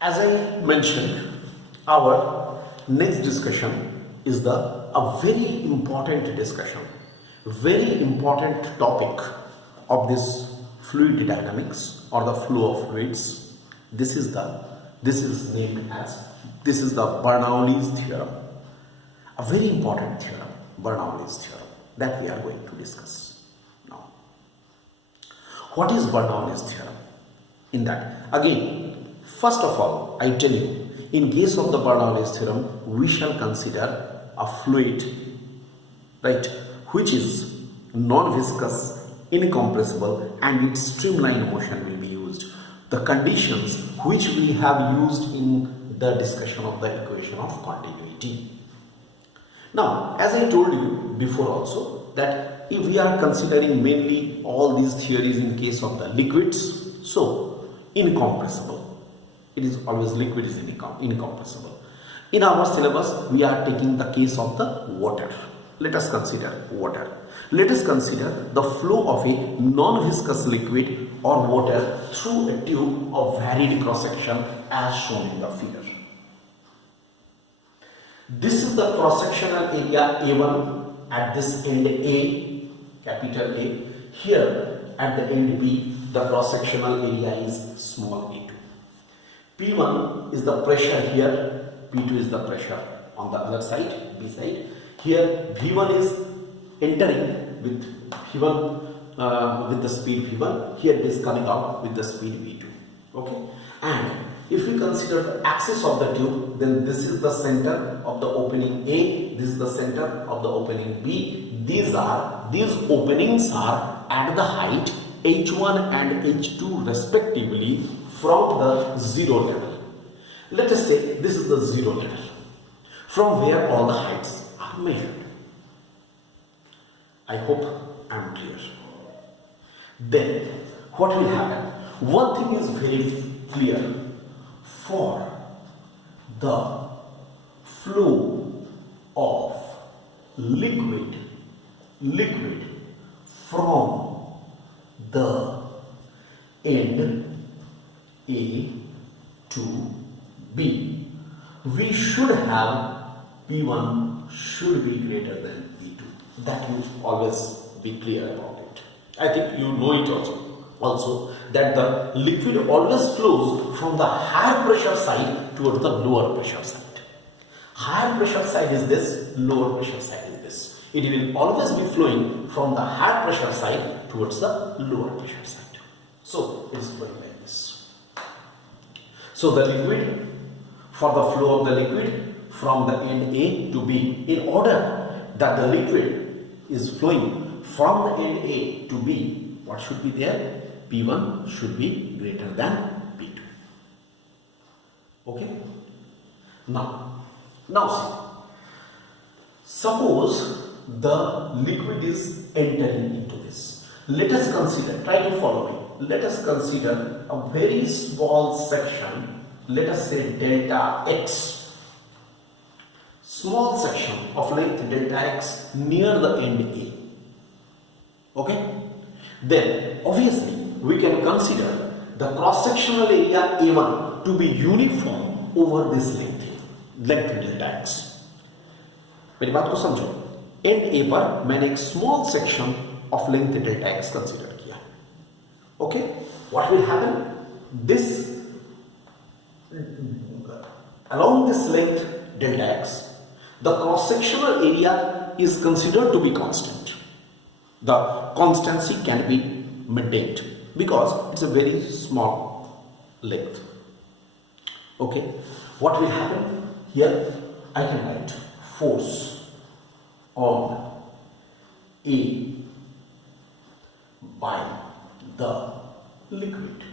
As I mentioned, our next discussion is a very important discussion, very important topic of this fluid dynamics or the flow of fluids. This is named as the Bernoulli's theorem, a very important theorem, Bernoulli's theorem that we are going to discuss now. What is Bernoulli's theorem? In that, again, first of all, I tell you, in case of the Bernoulli's theorem, we shall consider a fluid, right, which is non-viscous, incompressible, and its streamlined motion will be used. The conditions which we have used in the discussion of the equation of continuity. Now, as I told you before also, that if we are considering mainly all these theories in case of the liquids, so incompressible, it is always liquid is incompressible. In our syllabus, we are taking the case of the water. Let us consider water. Let us consider the flow of a non-viscous liquid or water through a tube of varied cross-section as shown in the figure. This is the cross-sectional area A1 at this end A, capital A. Here at the end B, the cross-sectional area is small a2. P1 is the pressure here, P2 is the pressure on the other side, B side. Here V1 is entering with V1 with the speed V1. Here it is coming out with the speed V2. Okay, and if we consider the axis of the tube, then this is the center of the opening A, this is the center of the opening B. These openings are at the height H1 and H2 respectively from the zero level. Let us say this is the zero level from where all the heights are measured. I hope I am clear. Then what will happen? One thing is very clear. For the flow of liquid from the end A to B, we should have P1 should be greater than P2. That you always be clear about it. I think you know it also that the liquid always flows from the higher pressure side towards the lower pressure side. Higher pressure side is this, lower pressure side is this. It will always be flowing from the higher pressure side towards the lower pressure side. So it is flowing like this. So the liquid, for the flow of the liquid from the end A to B, in order that the liquid is flowing from the end A to B, what should be there? P1 should be greater than P2. Okay? Now see. Suppose the liquid is entering into this. Let us consider, try to follow me. Let us consider a very small section, let us say delta x. Small section of length delta x near the end A. Okay? Then obviously we can consider the cross-sectional area A1 to be uniform over this length delta x. मेरी बात को समझो. And A पर मैंने एक small section of length delta x consider किया. Okay, what will happen? This along this length delta x, the cross-sectional area is considered to be constant. The constancy can be maintained because it's a very small length. Okay, what will happen here? I can write force on A by the liquid.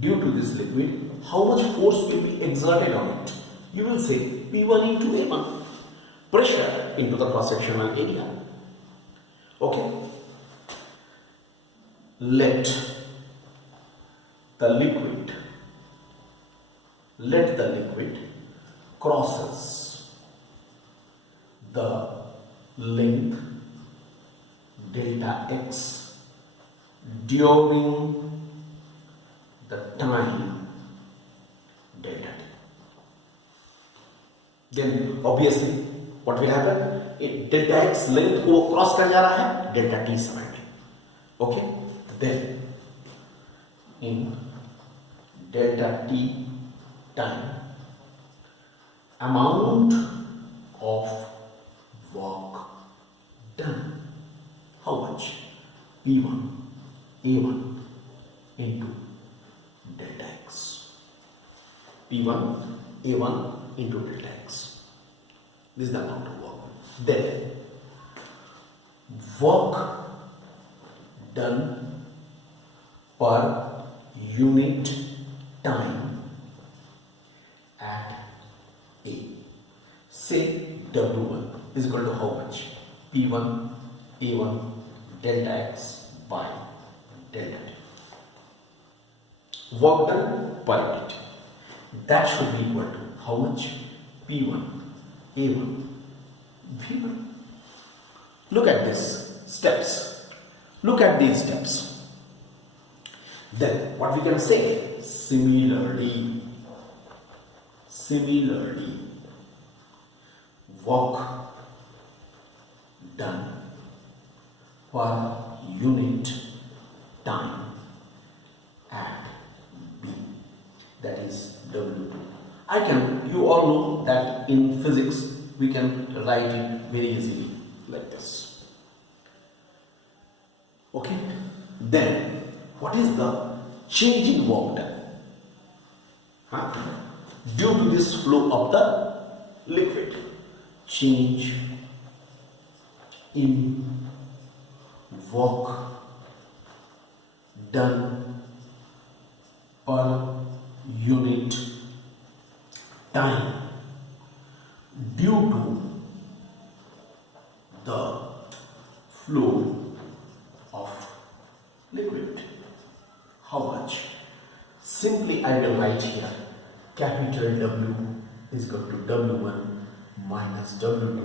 Due to this liquid, how much force will be exerted on it? You will say P1 into A1, pressure into the cross-sectional area. Okay, let the liquid crosses the length delta x during the time Then obviously what will happen? Delta x length को cross कर जा रहा है delta t समय में. Okay, then in delta t time, amount of work done, how much? P1 A1 into delta x. P1 A1 into delta x. This is the amount of work. Then work done per unit time at A. Say W1 is equal to how much? P1 A1 delta x by delta t. Work done per unit. That should be equal to how much? P1 A1 V1. Look at this steps. Look at these steps. Then what we can say? Similarly, work done per unit time at B, that is W2. You all know that in physics we can write it very easily like this. Okay, then what is the change in work done? Due to this flow of the liquid, change in work done per unit time due to the flow of liquid. How much? Simply I will write here capital W is equal to W1 minus W2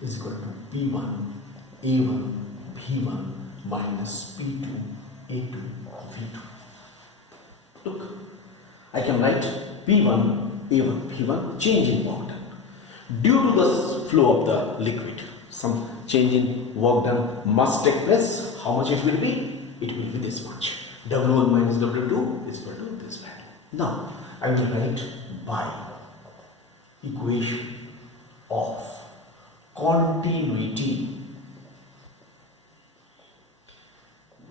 is equal to P1 A1 V1 minus P2 A2 V2. Look, I can write P1 A1 V1 change in work done. Due to the flow of the liquid, some change in work done must take place. How much it will be? It will be this much. W1 minus W2 is equal to this value. Now, I will write by equation of continuity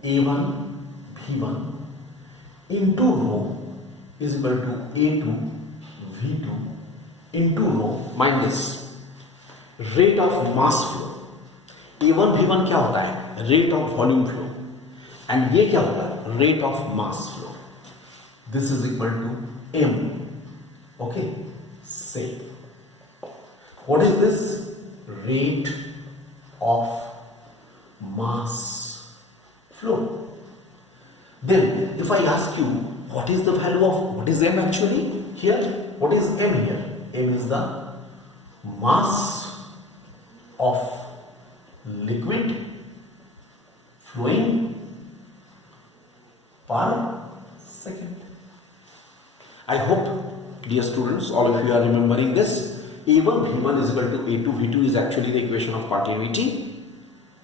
A1 V1 into rho is equal to A2 V2 into rho minus rate of mass flow. A1 V1 क्या होता है? Rate of volume flow. And ये क्या होता है? Rate of mass flow. This is equal to M. Okay. Say. What is this? Rate of mass flow. Then if I ask you what is the value of, what is M actually here? What is M here? M is the mass of liquid flowing per second. I hope, dear students, all of you are remembering this. A1 V1 is equal to A2 V2 is actually the equation of continuity.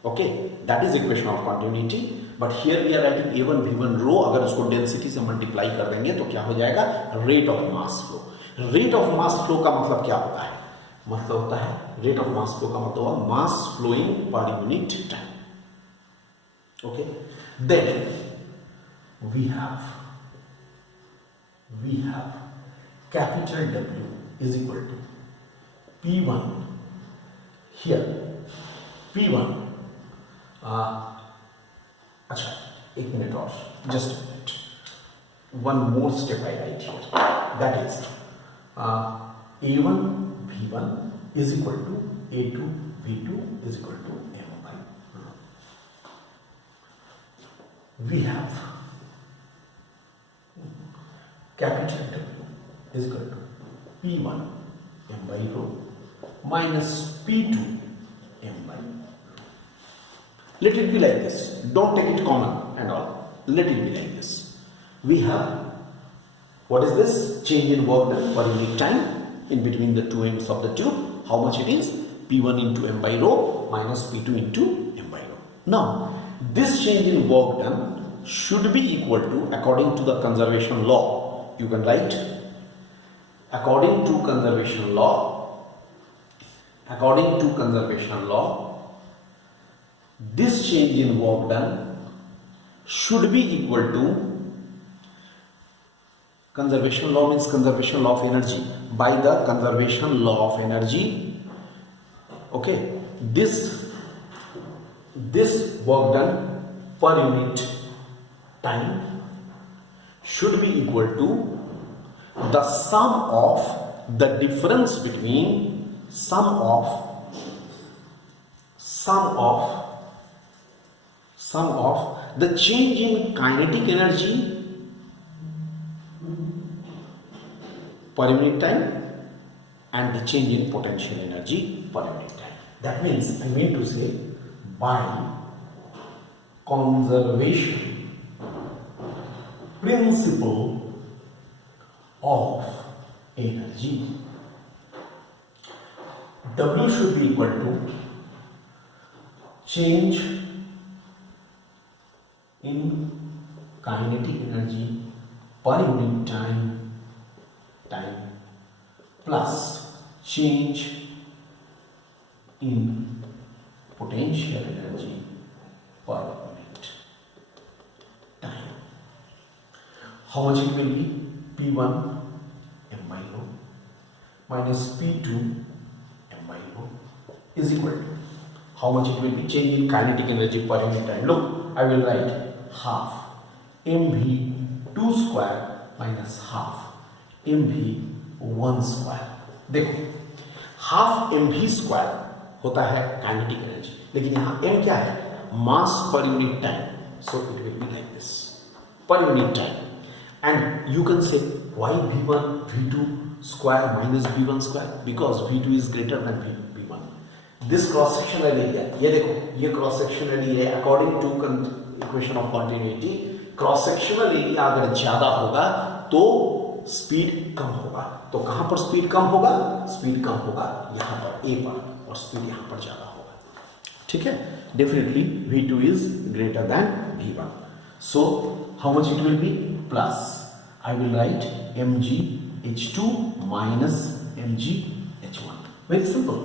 Okay, that is equation of continuity. But here we are writing A1 V1 rho. अगर उसको density से multiply कर देंगे तो क्या हो जाएगा? Rate of mass flow. Rate of mass flow का मतलब क्या होता है? मतलब होता है रेट ऑफ मास फ्लो का मतलब होगा mass flowing per unit time. Okay, then we have capital W is equal to P1 here. P1 अच्छा एक मिनट और, just a minute. One more step I write here. That is A1 V1 is equal to A2 V2 is equal to M by rho. We have capital W is equal to P1 M by rho minus P2 M by rho. Let it be like this. Don't take it common and all. Let it be like this. We have, what is this? Change in work done per unit time. in between the two ends of the tube. How much it is? P1 into m by rho minus P2 into m by rho. Now, this change in work done should be equal to, according to the conservation law, you can write, according to conservation law, this change in work done should be equal to, conservation law means conservation law of energy, by the conservation law of energy, okay, this work done per unit time should be equal to the sum of the difference between sum of the change in kinetic energy per unit time and the change in potential energy per unit time. That means, I mean to say, by conservation principle of energy, W should be equal to change in kinetic energy per unit time plus change in potential energy per unit time. How much it will be? P1 m by rho minus P2 m by rho is equal to, how much it will be? Change in kinetic energy per unit time. Look, I will write half mv2 square minus half mv1 square. देखो, half mv square होता है kinetic energy, लेकिन यहाँ m क्या है? Mass per unit time. So it will be like this, per unit time. And you can say, why v1 v2 square minus v1 square? Because v2 is greater than v1. This cross sectional area, ये देखो, ये cross sectional area है, according to equation of continuity, cross sectional area अगर ज्यादा होगा तो speed कम होगा. तो कहां पर स्पीड कम होगा? स्पीड कम होगा यहां पर A पर, और स्पीड यहां पर ज्यादा होगा. ठीक है? Definitely v2 is greater than v1. So how much it will be? Plus, I will write mgh2 minus mgh1. Very simple.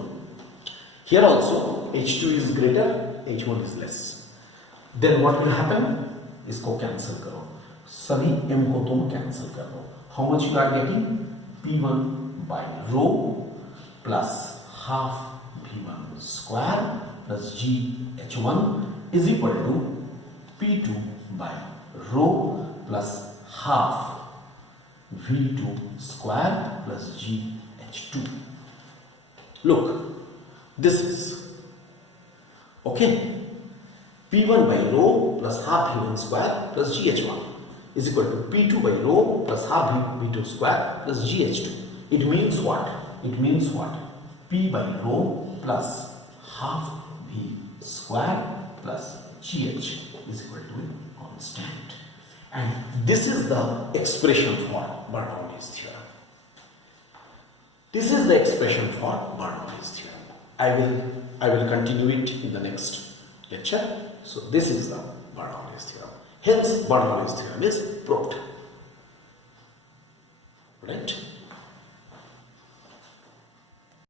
Here also h2 is greater, h1 is less. Then what will happen? इसको cancel करो, सभी m को तुम cancel कर दो. How much you are getting? P1 by rho plus half v1 square plus gh1 is equal to P2 by rho plus half v2 square plus gh2. Look, this is okay. P1 by rho plus half v1 square plus gh1 is equal to P2 by rho plus half v2 square plus gh2. It means what? It means what? P by rho plus half v square plus gh is equal to constant. And this is the expression for Bernoulli's theorem. This is the expression for Bernoulli's theorem. I will continue it in the next lecture. So this is the Bernoulli's theorem. Hence Bernoulli's theorem is proved. Right?